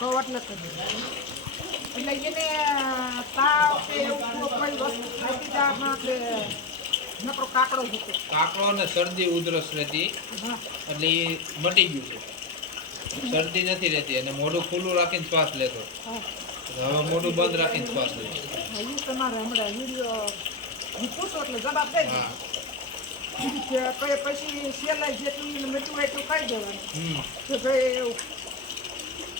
કવટ નથી એટલે એને તાવ કે એવું કોઈ વસ્તુ ખાધી આપણે નકરો કાકડો હતો. કાકડો અને શરદી ઉધરસ રહેતી. એટલે એ મટી ગયું છે. શરદી નથી રહેતી અને મોઢું ખુલ્લું રાખીને શ્વાસ લેતો. હવે મોઢું બંધ રાખીને શ્વાસ લે. તમારે હમણાં વીડિયો પૂછો એટલે જવાબ કઈ પછી સેલાઈ જેટલું મીઠું એટલું ખાઈ દેવાનું. કે ભાઈ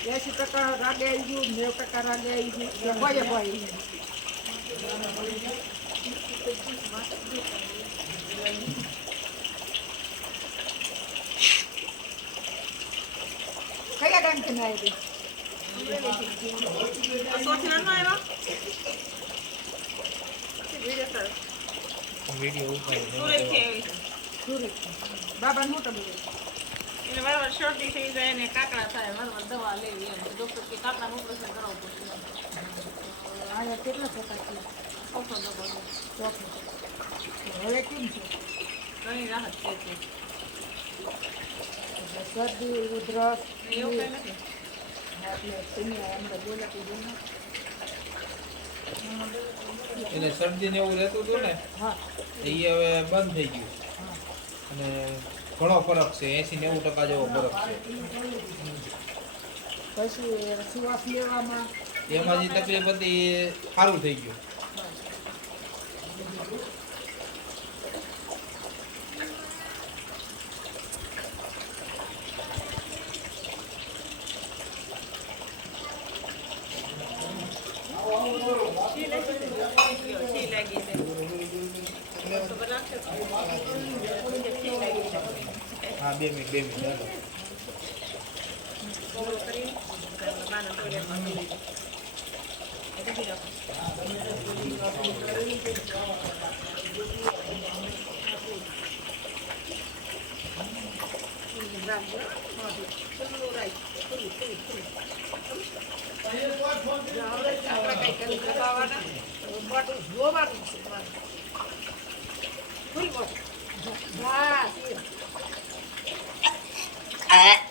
એસી ટકા રાગે આવી ગયું નેવ ટકા રાગે આવી ગયું. ભાઈ ભાઈ કયા ગામથી ના આવી વીડિયો સુરત બાબા મોટા બોલે. બરાબર શરદી થઈ જાય ને કાકડા થાય બરાબર દવા લેવી એમ. ડોક્ટર કે કાકડાનું ઓપરેશન કરાવવું પડશે. હા કેટલા ટકા છે? ઓછો દવા હવે કેમ છે? ઘણી રાહત છે એટલે. શરદી ઉધરસ એવું કઈ નથી. એટલે શરદી ને. એવું રહેતું હતું ને હા. એ હવે બંધ થઈ ગયું. અને ઘણો ફરક છે એસી નેવું ટકા જેવો ફરક છે. પછી લેવામાં? એમાં જે તકલીફ હતી એ સારું થઈ ગયું. શી હા બે મિનિટ બે મિનિટ હાલો. બોલો કરી. બાના ટોયલેટમાં તમારે. ફૂલ મોટું. હા, એ.